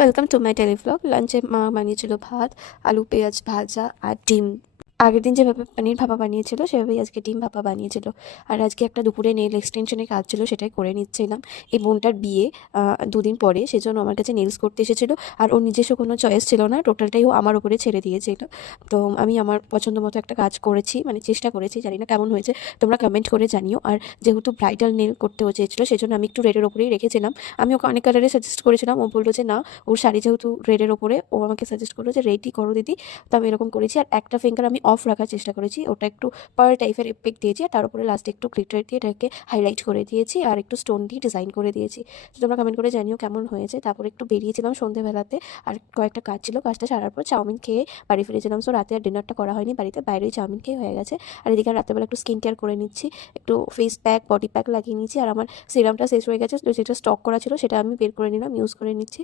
Welcome to my daily vlog. লাঞ্চে মা বানিয়েছিল ভাত, আলু পেঁয়াজ ভাজা আর ডিম। আগের দিন যেভাবে পনির ভাপা বানিয়েছিল সেভাবেই আজকে ডিম ভাপা বানিয়েছিল। আর আজকে একটা দুপুরে নেল এক্সটেনশনের কাজ ছিল, সেটাই করে নিচ্ছিলাম। এই বোনটার বিয়ে 2 দিন পরে, সেজন্য আমার কাছে নেলস করতে এসেছিলো। আর ওর নিজস্ব কোনো চয়েস ছিল না, টোটালটাই ও আমার উপরে ছেড়ে দিয়েছিল। তো আমি আমার পছন্দ মতো একটা কাজ করেছি, মানে চেষ্টা করেছি, জানি না কেমন হয়েছে, তোমরা কমেন্ট করে জানিও। আর যেহেতু ব্রাইডাল নেল করতে ও চেয়েছিলো, সেজন্য আমি একটু রেডের ওপরেই রেখেছিলাম। আমি ওকে অনেক কালারে সাজেস্ট করেছিলাম, ও বললো যে না, ওর শাড়ি যেহেতু রেডের ওপরে, ও আমাকে সাজেস্ট করলো যে রেডই করো দিদি। তো আমি এরকম করেছি। আর একটা ফিঙ্গার আমি অফ রাখার চেষ্টা করেছি, ওটা একটু পার্ল টাইপের ইফেক্ট দিয়েছি, আর তার উপরে লাস্টে একটু গ্লিটার দিয়ে এটাকে হাইলাইট করে দিয়েছি, আর একটু স্টোন দিয়ে ডিজাইন করে দিয়েছি। তো তোমরা কমেন্ট করে জানিও কেমন হয়েছে। তারপরে একটু বেরিয়েছিলাম সন্ধ্যেবেলাতে, আর কয়েকটা কাজ ছিল, কাজটা সারার পর চাউমিন খেয়ে বাড়ি ফিরেছিলাম। সো রাতে আর ডিনারটা করা হয়নি বাড়িতে, বাইরেই চাউমিন খেয়ে হয়ে গেছে। আর এদিকে রাতেবেলা একটু স্কিন কেয়ার করে নিচ্ছি, একটু ফেস প্যাক বডি প্যাক লাগিয়ে নিচ্ছি। আর আমার সিরামটা শেষ হয়ে গেছে, যেটা স্টক করা ছিল সেটা আমি বের করে নিলাম, ইউজ করে নিচ্ছি।